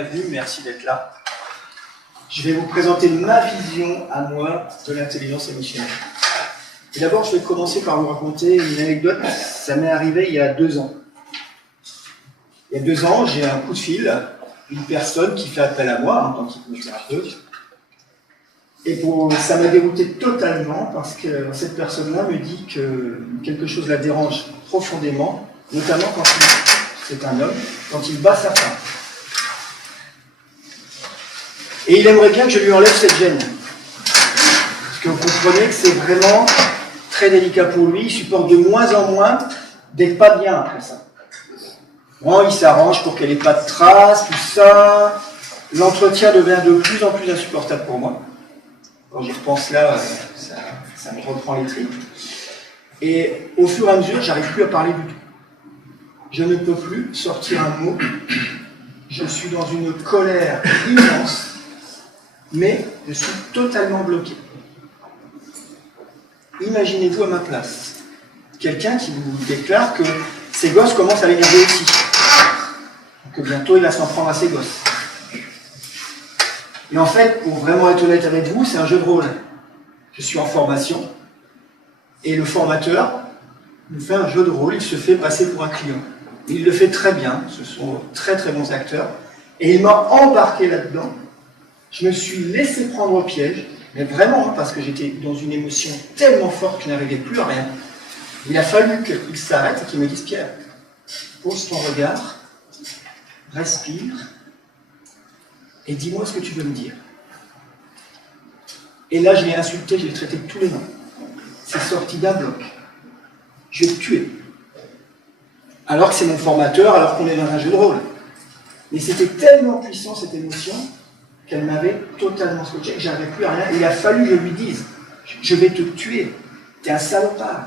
bienvenue, merci d'être là. Je vais vous présenter ma vision à moi de l'intelligence émotionnelle. Et d'abord, je vais commencer par vous raconter une anecdote. Ça m'est arrivé il y a 2 ans. Il y a 2 ans, j'ai un coup de fil d'une personne qui fait appel à moi en tant qu'hypnothérapeute. Et ça m'a dérouté totalement parce que cette personne-là me dit que quelque chose la dérange profondément, notamment quand c'est un homme, quand il bat sa femme. Et il aimerait bien que je lui enlève cette gêne. Parce que vous comprenez que c'est vraiment très délicat pour lui, il supporte de moins en moins d'être pas bien après ça. Bon, il s'arrange pour qu'elle n'ait pas de traces, tout ça. L'entretien devient de plus en plus insupportable pour moi. Quand j'y repense là, ça me reprend les tripes. Et au fur et à mesure, j'arrive plus à parler du tout. Je ne peux plus sortir un mot. Je suis dans une colère immense, mais je suis totalement bloqué. Imaginez-vous à ma place. Quelqu'un qui vous déclare que ses gosses commencent à l'énerver aussi. Que bientôt il va s'en prendre à ses gosses. Et en fait, pour vraiment être honnête avec vous, c'est un jeu de rôle. Je suis en formation, et le formateur nous fait un jeu de rôle, il se fait passer pour un client. Et il le fait très bien, ce sont très très bons acteurs, et il m'a embarqué là-dedans. Je me suis laissé prendre au piège, mais vraiment, parce que j'étais dans une émotion tellement forte que je n'arrivais plus à rien. Il a fallu qu'il s'arrête et qu'il me dise: Pierre, pose ton regard, respire, et dis-moi ce que tu veux me dire. Et là, je l'ai insulté, je l'ai traité de tous les noms. C'est sorti d'un bloc. Je vais te tuer. Alors que c'est mon formateur, alors qu'on est dans un jeu de rôle. Mais c'était tellement puissant cette émotion qu'elle m'avait totalement scotché, que j'arrivais plus à rien. Et il a fallu que je lui dise: je vais te tuer, t'es un salopard.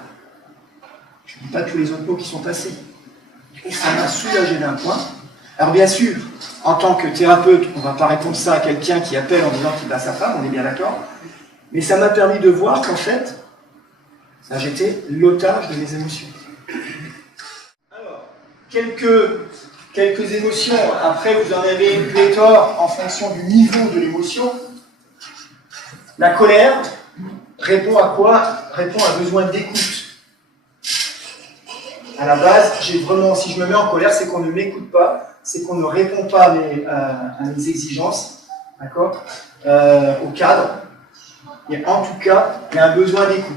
Je ne dis pas tous les autres mots qui sont passés. Et ça m'a soulagé d'un point. Alors bien sûr, en tant que thérapeute, on ne va pas répondre ça à quelqu'un qui appelle en disant qu'il bat sa femme, on est bien d'accord. Mais ça m'a permis de voir qu'en fait, j'étais l'otage de mes émotions. Alors, quelques émotions, après vous en avez une pléthore en fonction du niveau de l'émotion. La colère répond à quoi? Répond à un besoin d'écoute. À la base, si je me mets en colère, c'est qu'on ne m'écoute pas, c'est qu'on ne répond pas à mes exigences, d'accord, au cadre. Et en tout cas, il y a un besoin d'écoute.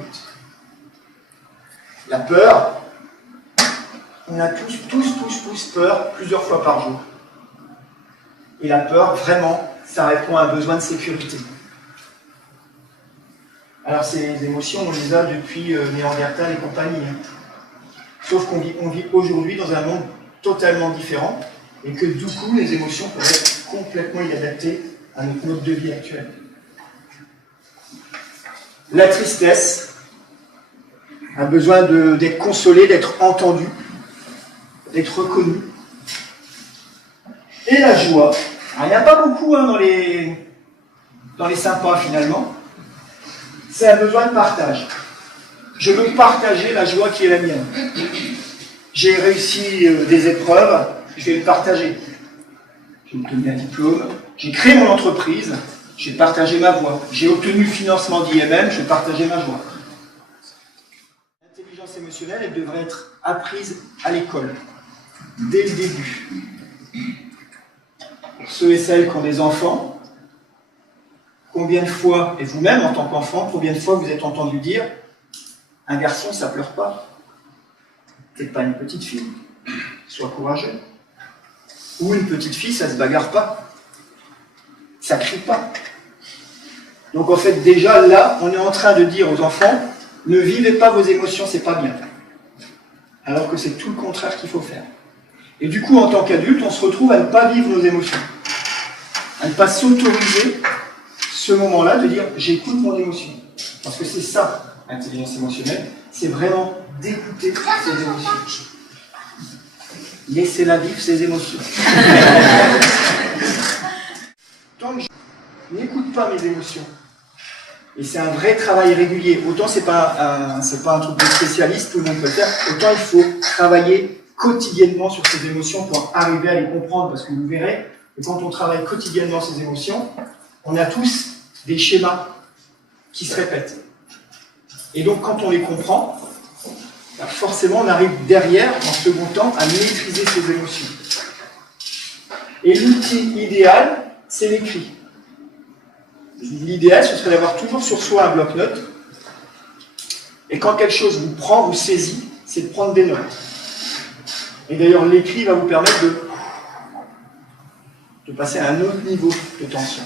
La peur, on a tous peur plusieurs fois par jour. Et la peur, vraiment, ça répond à un besoin de sécurité. Alors ces émotions, on les a depuis Néandertal et compagnie. Sauf qu'on vit aujourd'hui dans un monde totalement différent et que du coup, les émotions peuvent être complètement inadaptées à notre mode de vie actuel. La tristesse a besoin d'être consolée, d'être entendue, d'être reconnue. Et la joie, il n'y a pas beaucoup dans les sympas finalement, c'est un besoin de partage. Je veux partager la joie qui est la mienne. J'ai réussi des épreuves, je vais le partager. J'ai obtenu un diplôme, j'ai créé mon entreprise, j'ai partagé ma voix. J'ai obtenu le financement d'IMM, je vais partager ma joie. L'intelligence émotionnelle, elle devrait être apprise à l'école, dès le début. Pour ceux et celles qui ont des enfants, combien de fois, et vous-même en tant qu'enfant, combien de fois vous êtes entendu dire: un garçon, ça pleure pas. T'es pas une petite fille. Sois courageux. Ou une petite fille, ça se bagarre pas. Ça crie pas. Donc en fait, déjà là, on est en train de dire aux enfants: ne vivez pas vos émotions, c'est pas bien. Alors que c'est tout le contraire qu'il faut faire. Et du coup, en tant qu'adulte, on se retrouve à ne pas vivre nos émotions. À ne pas s'autoriser ce moment-là de dire: j'écoute mon émotion. Parce que c'est ça, l'intelligence émotionnelle, c'est vraiment d'écouter ses émotions. Laissez-la vivre, ses émotions. Tant que je n'écoute pas mes émotions, et c'est un vrai travail régulier, autant c'est pas un truc de spécialiste, tout le monde peut le faire, autant il faut travailler quotidiennement sur ces émotions pour arriver à les comprendre, parce que vous verrez, que quand on travaille quotidiennement ces émotions, on a tous des schémas qui se répètent. Et donc, quand on les comprend, forcément, on arrive derrière, en second temps, à maîtriser ces émotions. Et l'outil idéal, c'est l'écrit. L'idéal, ce serait d'avoir toujours sur soi un bloc-notes. Et quand quelque chose vous prend, vous saisit, c'est de prendre des notes. Et d'ailleurs, l'écrit va vous permettre de passer à un autre niveau de tension.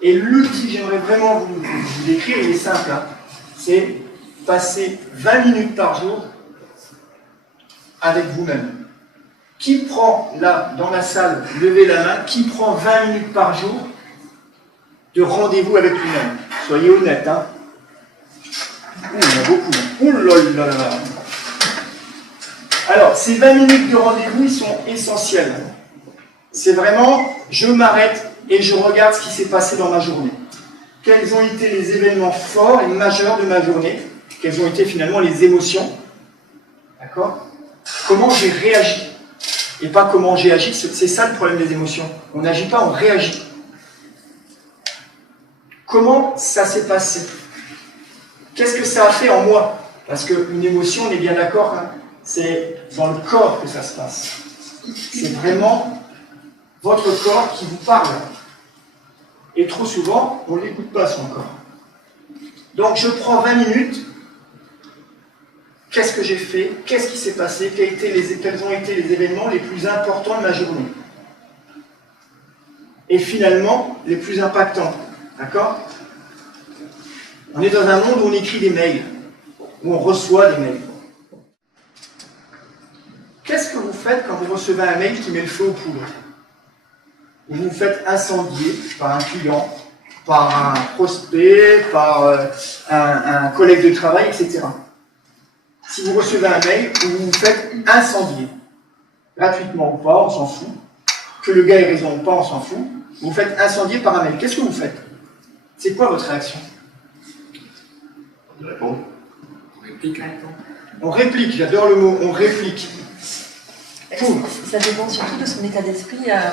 Et l'outil que j'aimerais vraiment vous décrire, il est simple. Hein. C'est passer 20 minutes par jour avec vous-même. Qui prend, là, dans la salle, levez la main, qui prend 20 minutes par jour de rendez-vous avec lui-même? Soyez honnête, hein. Il y en a beaucoup. Ouh là là là. Alors, ces 20 minutes de rendez-vous, ils sont essentiels. C'est vraiment, je m'arrête et je regarde ce qui s'est passé dans ma journée. Quels ont été les événements forts et majeurs de ma journée? Quelles ont été finalement les émotions? D'accord? Comment j'ai réagi? Et pas comment j'ai agi, c'est ça le problème des émotions. On n'agit pas, on réagit. Comment ça s'est passé? Qu'est-ce que ça a fait en moi? Parce qu'une émotion, on est bien d'accord, hein, c'est dans le corps que ça se passe. C'est vraiment votre corps qui vous parle. Et trop souvent, on ne l'écoute pas son corps. Donc je prends 20 minutes. Qu'est-ce que j'ai fait? Qu'est-ce qui s'est passé? Quels ont été les événements les plus importants de ma journée? Et finalement, les plus impactants. D'accord? On est dans un monde où on écrit des mails, où on reçoit des mails. Qu'est-ce que vous faites quand vous recevez un mail qui met le feu aux poudres? Vous vous faites incendier par un client, par un prospect, par un collègue de travail, etc. Si vous recevez un mail où vous vous faites incendier, gratuitement ou pas, on s'en fout, que le gars ait raison ou pas, on s'en fout, vous vous faites incendier par un mail, qu'est-ce que vous faites? C'est quoi votre réaction? On répond. On réplique. On réplique, j'adore le mot, on réplique. Ça dépend surtout de son état d'esprit à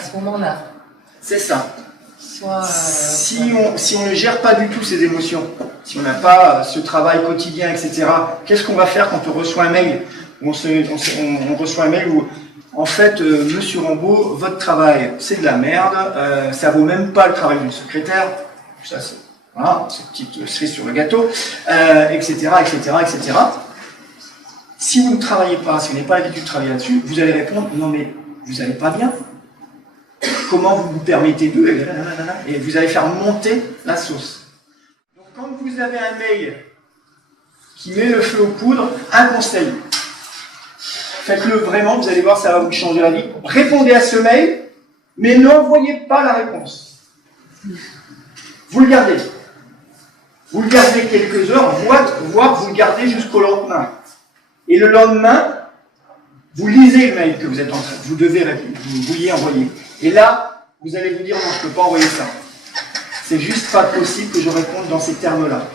ce moment-là. C'est ça. Soit, si on ne gère pas du tout ses émotions, si on n'a pas ce travail quotidien, etc., qu'est-ce qu'on va faire quand on reçoit un mail où on reçoit un mail où, en fait, Monsieur Rambaud, votre travail, c'est de la merde, ça vaut même pas le travail d'une secrétaire, ça c'est, voilà, c'est une petite cerise sur le gâteau, etc., etc., etc. Si vous ne travaillez pas, si vous n'avez pas l'habitude de travailler là-dessus, vous allez répondre, non mais, vous n'allez pas bien. Comment vous vous permettez de... Et vous allez faire monter la sauce. Donc quand vous avez un mail qui met le feu aux poudres, un conseil. Faites-le vraiment, vous allez voir, ça va vous changer la vie. Répondez à ce mail, mais n'envoyez pas la réponse. Vous le gardez. Vous le gardez quelques heures, voire vous le gardez jusqu'au lendemain. Et le lendemain, vous lisez le mail que vous êtes en train, vous vouliez envoyer. Et là, vous allez vous dire, non, je ne peux pas envoyer ça. C'est juste pas possible que je réponde dans ces termes-là.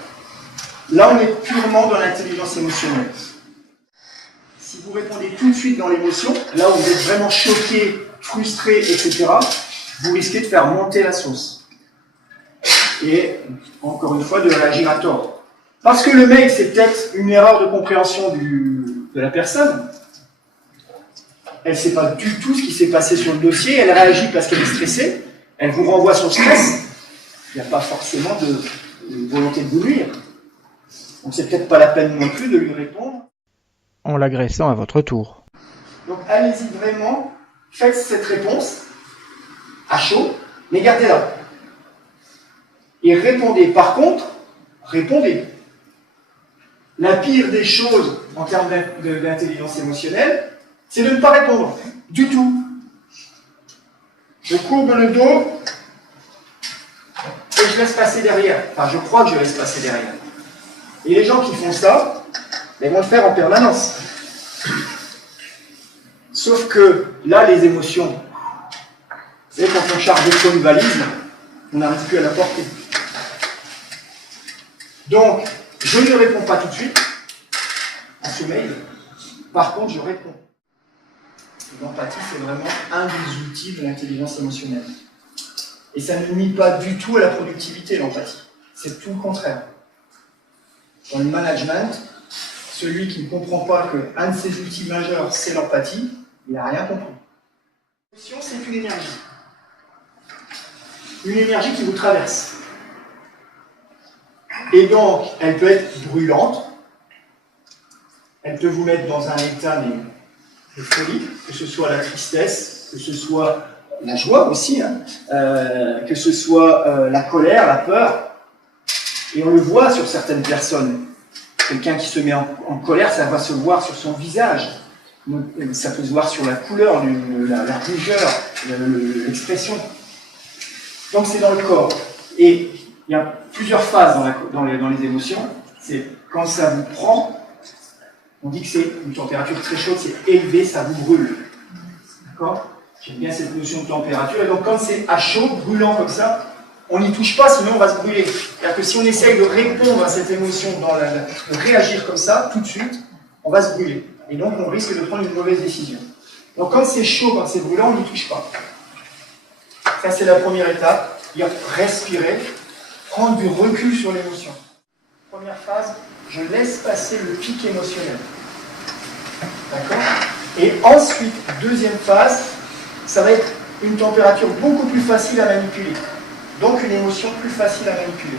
Là, on est purement dans l'intelligence émotionnelle. Si vous répondez tout de suite dans l'émotion, là où vous êtes vraiment choqué, frustré, etc., vous risquez de faire monter la sauce. Et, encore une fois, de réagir à tort. Parce que le mail, c'est peut-être une erreur de compréhension de la personne. Elle ne sait pas du tout ce qui s'est passé sur le dossier, elle réagit parce qu'elle est stressée, elle vous renvoie son stress. Il n'y a pas forcément de volonté de vous nuire. Donc c'est peut-être pas la peine non plus de lui répondre. En l'agressant à votre tour. Donc allez-y vraiment, faites cette réponse à chaud, mais gardez-la. Et répondez. Par contre, répondez. La pire des choses en termes d'intelligence émotionnelle, c'est de ne pas répondre du tout. Je courbe le dos et je laisse passer derrière. Enfin, je crois que je laisse passer derrière. Et les gens qui font ça, ils vont le faire en permanence. Sauf que là, les émotions, vous savez, quand on charge trop une valise, on n'arrive plus à la porter. Donc, je ne réponds pas tout de suite à ce mail. Par contre, je réponds. L'empathie, c'est vraiment un des outils de l'intelligence émotionnelle. Et ça ne nuit pas du tout à la productivité, l'empathie. C'est tout le contraire. Dans le management, celui qui ne comprend pas qu'un de ses outils majeurs, c'est l'empathie, il n'a rien compris. L'émotion, c'est une énergie. Une énergie qui vous traverse. Et donc, elle peut être brûlante, elle peut vous mettre dans un état de folie, que ce soit la tristesse, que ce soit la joie aussi, hein, que ce soit la colère, la peur. Et on le voit sur certaines personnes. Quelqu'un qui se met en colère, ça va se voir sur son visage. Ça peut se voir sur la couleur, la rougeur, l'expression. Donc c'est dans le corps. Et il y a plusieurs phases dans les émotions. C'est quand ça vous prend, on dit que c'est une température très chaude, c'est élevé, ça vous brûle. D'accord ? J'aime bien cette notion de température. Et donc quand c'est à chaud, brûlant comme ça, on n'y touche pas, sinon on va se brûler. C'est-à-dire que si on essaye de répondre à cette émotion, de réagir comme ça, tout de suite, on va se brûler. Et donc on risque de prendre une mauvaise décision. Donc quand c'est chaud, quand c'est brûlant, on n'y touche pas. Ça c'est la première étape. Respirer, prendre du recul sur l'émotion. Première phase, je laisse passer le pic émotionnel. D'accord ? Et ensuite, deuxième phase, ça va être une température beaucoup plus facile à manipuler. Donc une émotion plus facile à manipuler.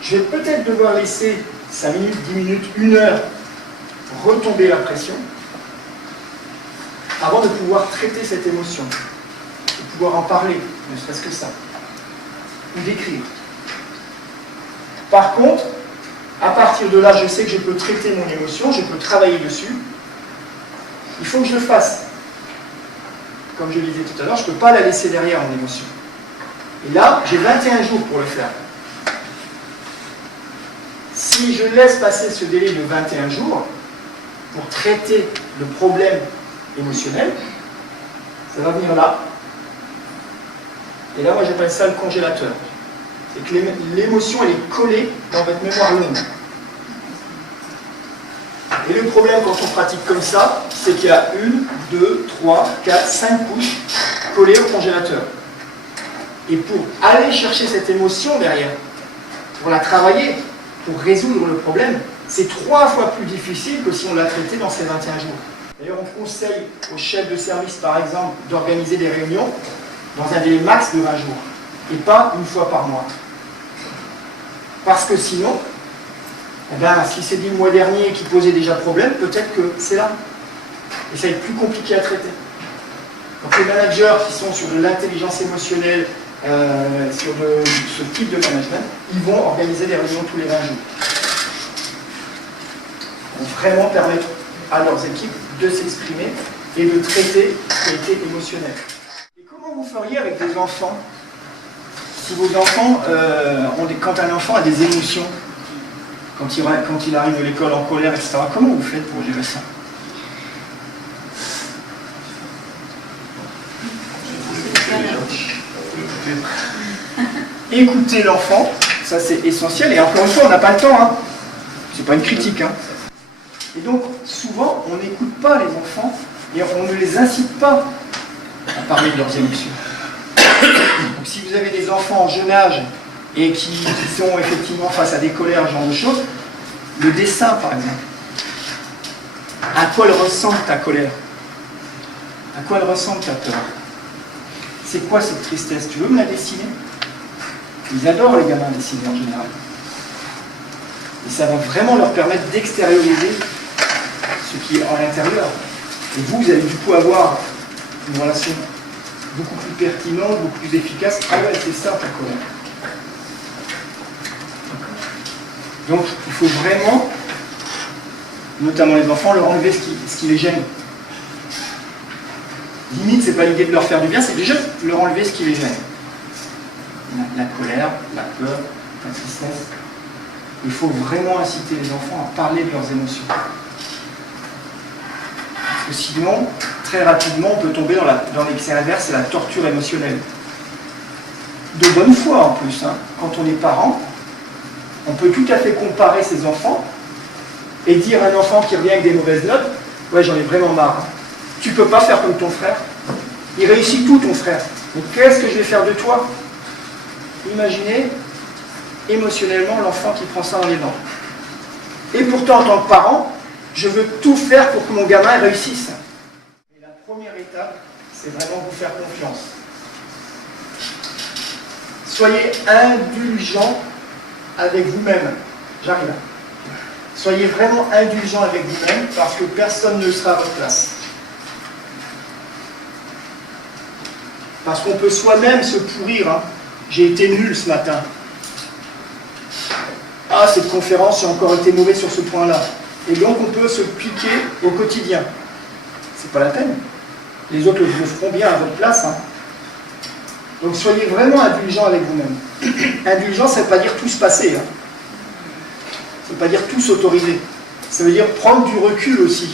Je vais peut-être devoir laisser 5 minutes, 10 minutes, 1 heure retomber la pression avant de pouvoir traiter cette émotion, de pouvoir en parler, ne serait-ce que ça, ou d'écrire. Par contre, à partir de là, je sais que je peux traiter mon émotion, je peux travailler dessus. Il faut que je le fasse. Comme je le disais tout à l'heure, je ne peux pas la laisser derrière, mon émotion. Et là, j'ai 21 jours pour le faire. Si je laisse passer ce délai de 21 jours pour traiter le problème émotionnel, ça va venir là. Et là, moi, j'appelle ça le congélateur. C'est que l'émotion, elle est collée dans votre mémoire longue. Et le problème quand on pratique comme ça, c'est qu'il y a 1, 2, 3, 4, 5 couches collées au congélateur. Et pour aller chercher cette émotion derrière, pour la travailler, pour résoudre le problème, c'est 3 fois plus difficile que si on l'a traité dans ces 21 jours. D'ailleurs, on conseille aux chefs de service, par exemple, d'organiser des réunions dans un délai max de 20 jours, et pas 1 fois par mois. Parce que sinon, eh ben, si c'est dit le mois dernier qui posait déjà problème, peut-être que c'est là. Et ça va être plus compliqué à traiter. Donc les managers qui sont sur de l'intelligence émotionnelle, sur ce type de management, ils vont organiser des réunions tous les 20 jours. Pour vraiment permettre à leurs équipes de s'exprimer et de traiter ce qui a été émotionnel. Et comment vous feriez avec des enfants? Si vos enfants, quand un enfant a des émotions, quand il arrive de l'école en colère, etc., comment vous faites pour gérer ça? Écoutez l'enfant, ça c'est essentiel, et encore une fois, on n'a pas le temps, hein. C'est pas une critique. Hein. Et donc, souvent, on n'écoute pas les enfants, et on ne les incite pas à parler de leurs émotions. Donc, si vous avez des enfants en jeune âge, et qui sont effectivement face à des colères, ce genre de choses, le dessin, par exemple. À quoi elle ressemble ta colère? À quoi elle ressemble ta peur? C'est quoi cette tristesse? Tu veux me la dessiner? Ils adorent les gamins dessiner en général. Et ça va vraiment leur permettre d'extérioriser ce qui est à l'intérieur. Et vous allez du coup avoir une relation beaucoup plus pertinente, beaucoup plus efficace. Ah ouais, c'est ça ta colère. Donc il faut vraiment, notamment les enfants, leur enlever ce qui les gêne. Limite, c'est pas l'idée de leur faire du bien, c'est déjà leur enlever ce qui les gêne. La colère, la peur, la tristesse. Il faut vraiment inciter les enfants à parler de leurs émotions. Parce que sinon, très rapidement, on peut tomber dans l'excès inverse, c'est la torture émotionnelle. De bonne foi en plus, hein. Quand on est parent, on peut tout à fait comparer ses enfants et dire à un enfant qui revient avec des mauvaises notes, Ouais, j'en ai vraiment marre. Hein. Tu peux pas faire comme ton frère. Il réussit tout, ton frère. Donc qu'est-ce que je vais faire de toi? Imaginez émotionnellement l'enfant qui prend ça dans les dents. Et pourtant, en tant que parent, je veux tout faire pour que mon gamin réussisse. Et la première étape, c'est vraiment vous faire confiance. Soyez indulgent avec vous-même. J'arrive. Soyez vraiment indulgent avec vous-même parce que personne ne sera à votre place. Parce qu'on peut soi-même se pourrir. Hein. J'ai été nul ce matin. Ah, cette conférence, j'ai encore été mauvais sur ce point-là. Et donc on peut se piquer au quotidien. C'est pas la peine. Les autres le feront bien à votre place. Hein. Donc soyez vraiment indulgent avec vous-même. Indulgent, ça ne veut pas dire tout se passer. Hein. Ça ne veut pas dire tout s'autoriser. Ça veut dire prendre du recul aussi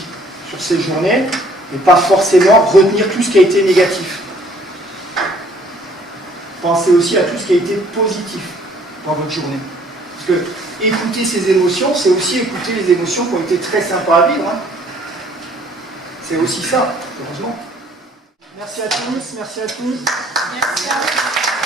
sur ces journées et pas forcément retenir tout ce qui a été négatif. Pensez aussi à tout ce qui a été positif dans votre journée. Parce que écouter ces émotions, c'est aussi écouter les émotions qui ont été très sympas à vivre. Hein. C'est aussi ça, heureusement. Merci à tous, merci à tous. Merci à vous.